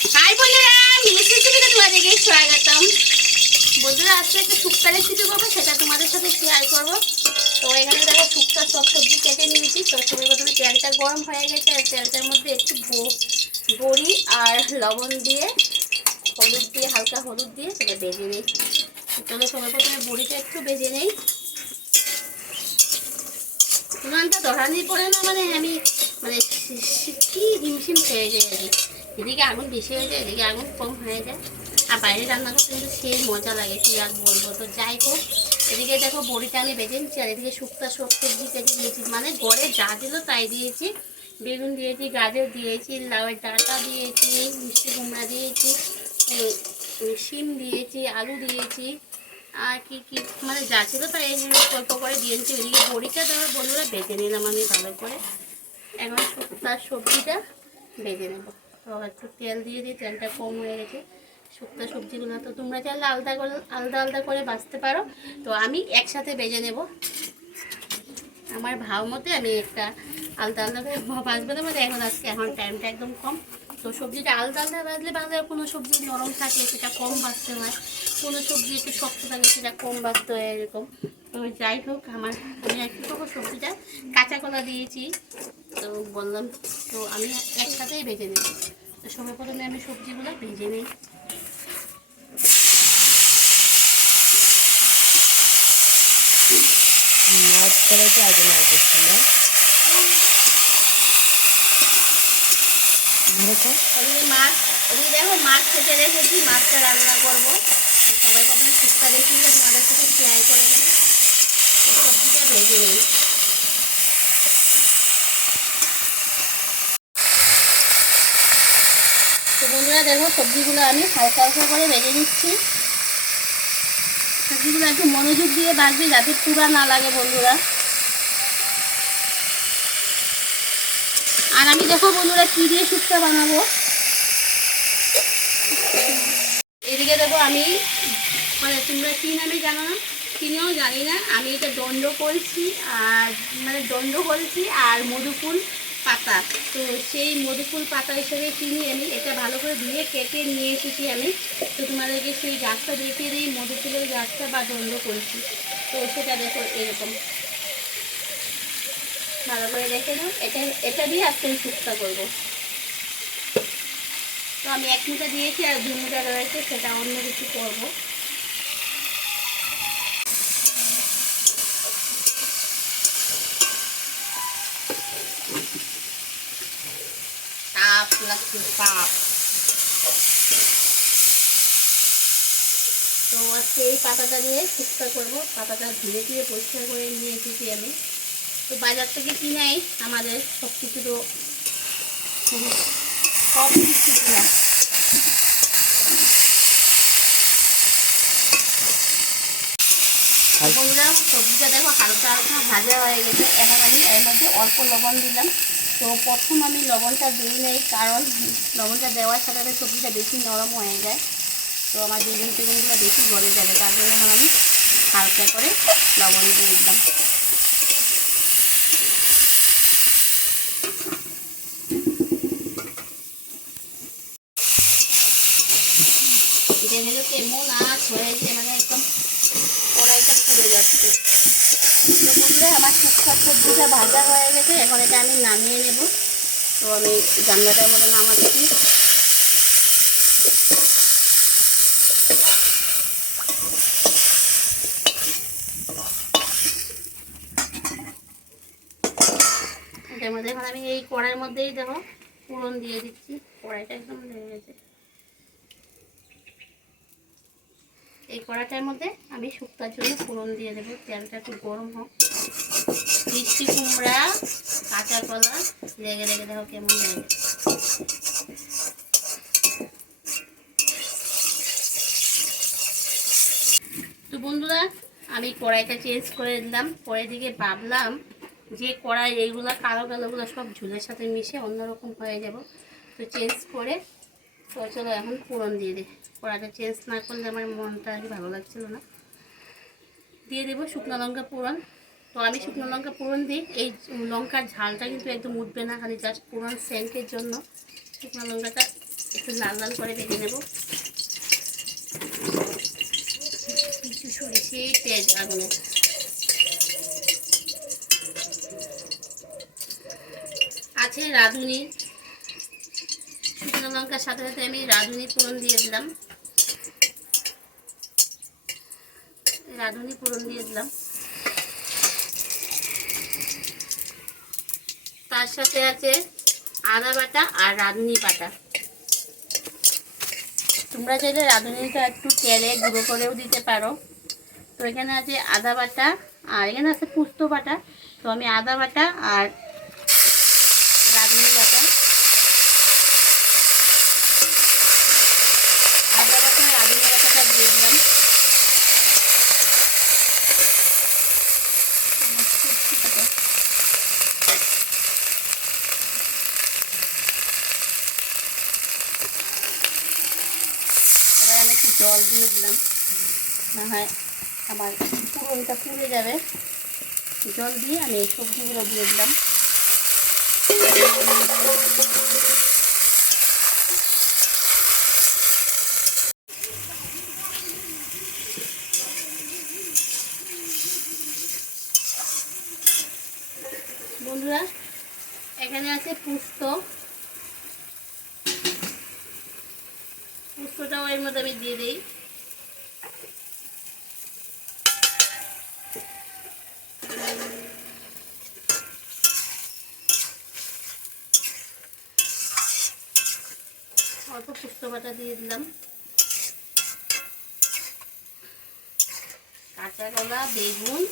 High বন্ধুরা, মিলের রেসিপিতে তোমাদেরকে স্বাগতম। বন্ধুরা, আজকে একটা শুক্তা রেসিপি করবো, সেটা তোমাদের সাথে শেয়ার করবো। তো এখানে দেখো শুক্তা সব সবজি কেটে নিয়েছি। তো সবাই প্রথমে তেলটা গরম হয়ে গেছে, আর তেলটার মধ্যে একটু বড়ি আর লবণ দিয়ে, হলুদ দিয়ে, হালকা হলুদ দিয়ে সেটা ভেজে নিই। চলো সবাই প্রথমে বড়িটা একটু ভেজে নেই। উনানটা ধরানি পড়ে না, মানে আমি মানে কি হিমশিম খেয়ে যায় আর কি। এদিকে আগুন বেশি হয়ে যায়, এদিকে আগুন কম হয়ে যায়। আর বাইরে রান্না করতে কিন্তু সেই মজা লাগে, কি আর বলবো। তো যাই হোক, এদিকে দেখো বড়িটা আমি বেজে নিচ্ছি, আর এদিকে শুক্তা সবজি কেটে দিয়েছি, মানে গড়ে যা ছিল তাই দিয়েছি। বেগুন দিয়েছি, গাজর দিয়েছি, লাউয়ের ডাঁটা দিয়েছি, মিষ্টি কুমড়া দিয়েছি, শিম দিয়েছি, আলু দিয়েছি, আর কি কি মানে যা ছিল তাই অল্প করে দিয়েছি। ওইদিকে বড়িটা ধরো বন্ধুরা বেজে নিলাম আমি ভালো করে। এখন শুক্তার সবজিটা ভেজে নেব। তো একটু তেল দিয়ে দিই, তেলটা কম হয়ে গেছে। শুক্তা সবজিগুলো তো তোমরা চাইলে আলাদা আলাদা করে ভাজতে পারো, তো আমি একসাথে ভেজে নেব। আমার ভাব মতে আমি একটা আলাদা করে ভাজবো না, মানে এখন টাইমটা একদম কম। তো সবজিটা আলাদা ভাজলে ভাজলে কোনো সবজি নরম থাকে সেটা কম ভাজতে হয়, কোনো সবজি একটু শক্ত থাকে সেটা কম ভাজতে হয়, এরকম। তো যাই হোক, আমি একটু করবো, সবজিটা কাঁচা কলা দিয়েছি তো বললাম, তো আমি একসাথেই ভেজে নিই। তো সবাই প্রথমে আমি সবজিগুলো ভেজে নিই। মাছ করাইতে আগে না করছি না ওদিকে মাছ, ওদিকে দেখো মাছ থেকে রেখেছি, মাছটা রান্না করবো। সবাই প্রথমে শুক্তা রেখেছি, তোমাদের সাথে শেয়ার করে নিই। সবজিটা ভেজে নিই। তো বন্ধুরা দেখো, সবজিগুলো আমি হালকা হালকা করে ভেজে নিচ্ছি। সবজিগুলো একটু মনোযোগ দিয়ে ভাজবে, যাতে পুরা না লাগে বন্ধুরা। আর আমি দেখো বন্ধুরা কি দিয়ে শুক্তা বানাবো। এদিকে দেখো আমি, মানে তোমরা কী নামে জানো না, চিনিও জানি না, আমি এটা দণ্ড করেছি, আর মানে দণ্ড করেছি আর মধুফুল পাতা। তো সেই মধুফুল পাতা হিসেবে চিনি আমি, এটা ভালো করে ধুয়ে কেটে নিয়ে এসেছি আমি। তো তোমাদেরকে সেই গাছটা দেখিয়ে দিই, মধুফুলের গাছটা বা দণ্ড করেছি। তো সেটা দেখো এরকম, ভালো করে দেখে নাও। এটা দিয়ে আজকে আমি শুক্তা করবো। তো আমি 1 মুঠা দিয়েছি, আর 2 মুঠা রয়েছে, সেটা অন্য কিছু করবো। তাপ লাগছে, তাপ। তো আজকে এই পাতাটা দিয়ে শুক্তা করবো। পাতাটা ধীরে ধীরে পরিষ্কার করে নিয়ে এসেছি আমি। তো বাজার থেকে কিনাই আমাদের সব কিছু, তো সব কিছু কিনা। বন্ধুরা, সবজিটা দেখো হালকা হালকা ভাজা হয়ে গেছে। এখন আমি এর মধ্যে অল্প লবণ দিলাম। তো প্রথম আমি লবণটা দিই নেই, কারণ লবণটা দেওয়ার সাথে সাথে সবজিটা বেশি নরম হয়ে যায়। তো আমার বেগুনগুলো বেশি গলে যাবে, তার জন্য এখন আমি হালকা করে লবণ দিয়ে দিলাম। দেখে কেমন আঁচ হয়েছে, মানে একদম কড়াইটা পুড়ে যাচ্ছে। তো বন্ধুরা, আমার শুকনো সবজিটা ভাজা হয়ে গেছে, এখন এটা আমি নামিয়ে নেব। তো আমি জানলাটার মধ্যে নামাচ্ছি। এটার মধ্যে এখন আমি এই কড়াইয়ের মধ্যেই দেখো ফোড়ন দিয়ে দিচ্ছি। কড়াইটা একদম লেগে গেছে। এই কড়াইটার মধ্যে আমি শুক্তার জন্য ফোড়ন দিয়ে দেবো। তেলটা একটু গরম হোক। মিষ্টি কুমড়া, কাঁচা কলা লেগে লেগে দেখো কেমন লেগে। তো বন্ধুরা, আমি কড়াইটা চেঞ্জ করে দিলাম। পরের দিকে ভাবলাম যে কড়াই এইগুলো কালো কালোগুলো সব ঝুলের সাথে মিশে অন্যরকম হয়ে যাব। তো চেঞ্জ করে, তো চলো এখন ফোড়ন দিয়ে দিই। কড়াইটা চেঞ্জ না করলে আমার মনটা আর কি ভালো লাগছিল না। দিয়ে দেবো শুকনো লঙ্কা ফোড়ন। তো আমি শুকনো লঙ্কা ফোড়ন দিই, এই লঙ্কার ঝালটা কিন্তু একদম উঠবে না, খালি জাস্ট ফোড়ন সেন্টের জন্য শুকনো লঙ্কাটা একটু লাল লাল করে ভেজে নেব। কিছু সরিষে পেঁয়াজ আগুনে আছে রাঁধুনি, শুকনো লঙ্কার সাথে সাথে আমি রাঁধুনি ফোড়ন দিয়ে দিলাম। রাঁধুনি ফোড়ন দিয়ে দিলাম, তার সাথে আছে আদা বাটা আর রাঁধুনি বাটা। তোমরা চাইলে রাঁধুনিটা একটু তেলে গুঁড়ো করেও দিতে পারো। তো এখানে আছে আদা বাটা আর এখানে আছে পোস্ত বাটা। তো আমি আদা বাটা আর রাঁধুনি বাটা, আদা বাটা রাঁধুনি বাটাটা দিয়ে দিলাম। এবার আমি একটু জল দিয়ে দিলাম, না হয় আমার পুরোটা পুড়ে যাবে। জল দিয়ে আমি এই সবজিগুলো দিয়ে দিলাম। বন্ধুরা এখানে আছে পোস্তটাও এর মধ্যে আমি দিয়ে দিই। অল্প পোস্ত বাটা দিয়ে দিলাম, কাঁচা কলা, বেগুন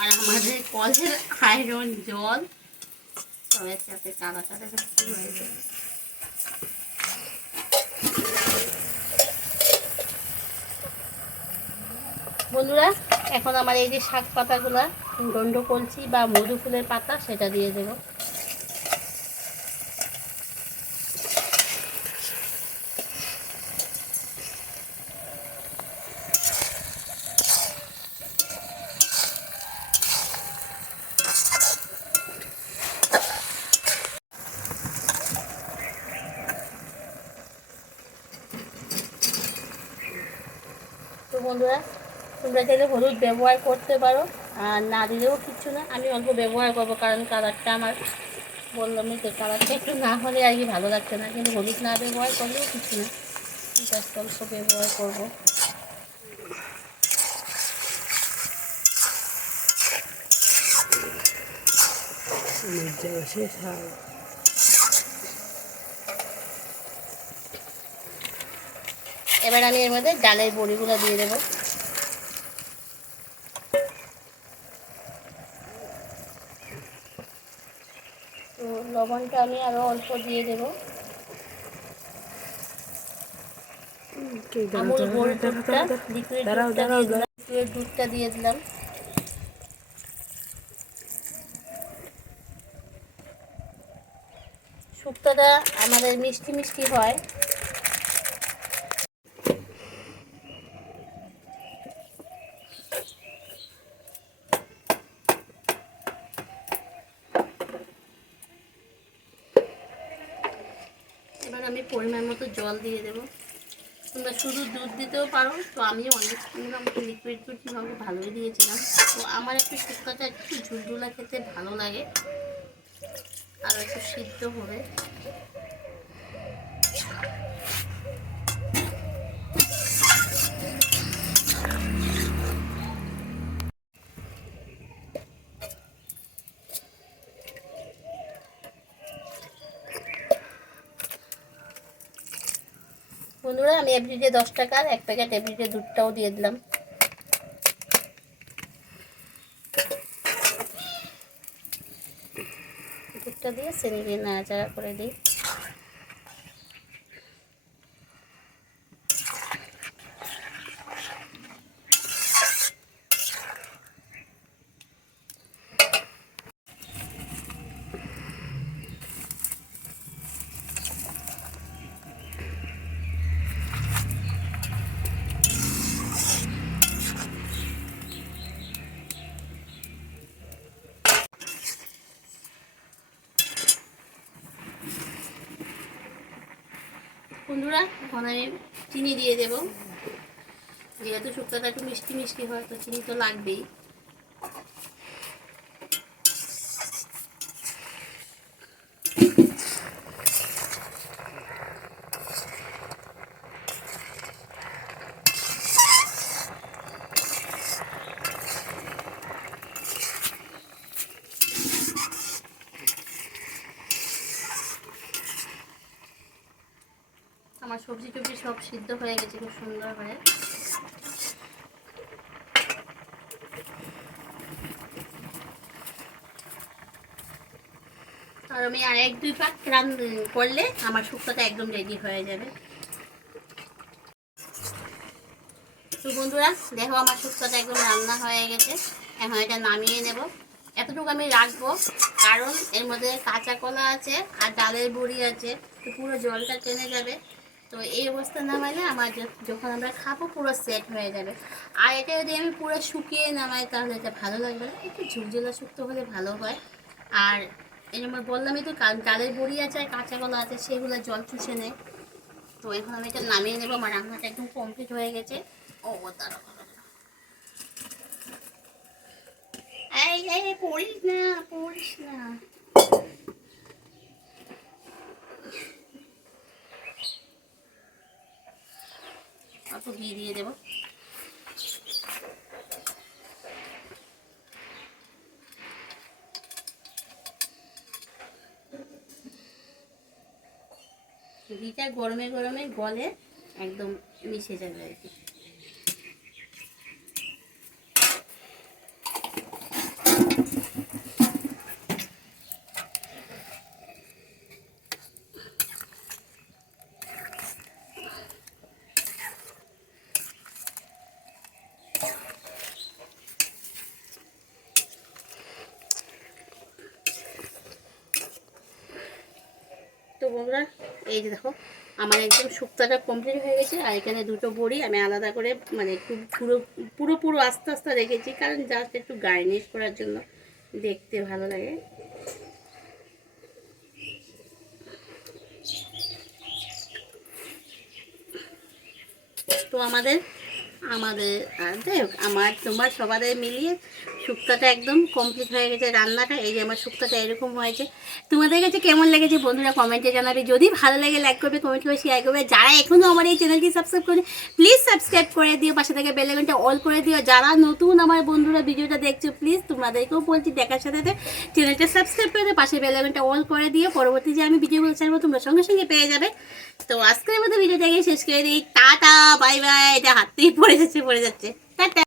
আর আমাদের কলের আয়রন জল সবের সাথে কাদা কাদা শুরু হয়েছে। বন্ধুরা এখন আমার এই যে শাক পাতাগুলা, দণ্ড কলছি বা মধু ফুলের পাতা, সেটা দিয়ে দেব। তো বন্ধুরা তোমরা চাইলে হলুদ ব্যবহার করতে পারো, আর না দিলেও কিচ্ছু না। আমি অল্প ব্যবহার করবো, কারণ কালারটা আমার বললামই তো, কালারটা একটু না হলে আর কি ভালো লাগছে না। কিন্তু হলুদ না ব্যবহার করলেও কিছু না, জাস্ট অল্প ব্যবহার করবো। এবার আমি এর মধ্যে ডালের বড়িগুলো দিয়ে দেবো। তো লবণটা আমি আরও অল্প দিয়ে দেবো। আমুল গোল্ড দুধটা, লিকুইড দুধটা দিয়ে দিলাম। শুক্তোটা আমাদের মিষ্টি মিষ্টি হয়। এবার আমি পরিমাণ মতো জল দিয়ে দেবো। তোমরা শুধু দুধ দিতেও পারো। তো আমি অনেক মোটামুটি লিকুইড দুধ আমাকে ভালোই দিয়েছিলাম। তো আমার একটু শুক্তোটা একটু ঝুলঝুলা খেতে ভালো লাগে, আর একটু সিদ্ধ হবে। বন্ধুরা আমি এভরিডে 10 টাকার 1 প্যাকেট এভরিডে দুধটাও দিয়ে দিলাম। দুধটা দিয়ে চিনি দিয়ে নাড়াচাড়া করে দিই। বন্ধুরা এখন আমি চিনি দিয়ে দেবো, যেহেতু শুক্তোটা একটু মিষ্টি মিষ্টি হয় তো চিনি তো লাগবেই। আমার সবজি টবজি সব সিদ্ধ হয়ে গেছে খুব সুন্দর করে। আর আমি আর 1-2 পাক করলে আমার শুক্তোটা একদম রেডি হয়ে যাবে। তো বন্ধুরা দেখো আমার শুক্তোটা একদম রান্না হয়ে গেছে, এখন এটা নামিয়ে নেব। এতটুকু আমি রাখবো কারণ এর মধ্যে কাঁচা কলা আছে আর ডালের বড়ি আছে, তো পুরো জলটা টেনে যাবে। তো এই অবস্থা নামাইলে আমার যখন আমরা খাবো পুরো সেট হয়ে যাবে। আর এটা যদি আমি পুরো শুকিয়ে নামাই তাহলে এটা ভালো লাগবে না, একটু ঝুরঝুরা শুক্তো হলে ভালো হয়। আর এর মধ্যে বললামই তো ডালের বড়ি আছে আর কাঁচা কলা আছে, সেগুলো জল চুষে নেয়। তো এখন আমি এটা নামিয়ে নেবো, আমার রান্নাটা একদম কমপ্লিট হয়ে গেছে। ও দাঁড়াও, এই পড়িস না, পড়িস না। অত ঘি দিয়ে দেবো। ঘিটা গরমে গরমে গলে একদম মিশে যাবে আর কি। তো বন্ধুরা এই যে দেখো আমার একদম শুক্তোটা কমপ্লিট হয়ে গেছে। আর এখানে 2টো বড়ি আমি আলাদা করে মানে একটু পুরো পুরো পুরো আস্তে আস্তে রেখেছি, কারণ জাস্ট একটু গার্নিশ করার জন্য, দেখতে ভালো লাগে। তো আমাদের যাই হোক আমার তোমার সবাদের মিলিয়ে শুক্তোটা একদম কমপ্লিট হয়ে গেছে রান্নাটা। এই যে আমার শুক্তোটা এরকম হয়েছে। তোমাদের কাছে কেমন লেগেছে বন্ধুরা কমেন্টে জানাবে। যদি ভালো লাগে লাইক করবে, কমেন্ট করবে, শেয়ার করবে। যারা এখনও আমার এই চ্যানেলটি সাবস্ক্রাইব করে প্লিজ সাবস্ক্রাইব করে দিও, পাশে থেকে বেল আইকনটা অল করে দিও। যারা নতুন আমার বন্ধুরা ভিডিওটা দেখছো প্লিজ তোমাদেরকেও বলছি দেখার সাথে সাথে চ্যানেলটা সাবস্ক্রাইব করে দিও, পাশে বেল আইকনটা অল করে দিও। পরবর্তী যে আমি ভিডিওগুলো ছাড়বো তোমরা সঙ্গে সঙ্গে পেয়ে যাবে। তো আজকের মতো ভিডিওটাকে শেষ করে দিই। Tata bye bye. এটা হাত থেকে পড়ে যাচ্ছে টাটা।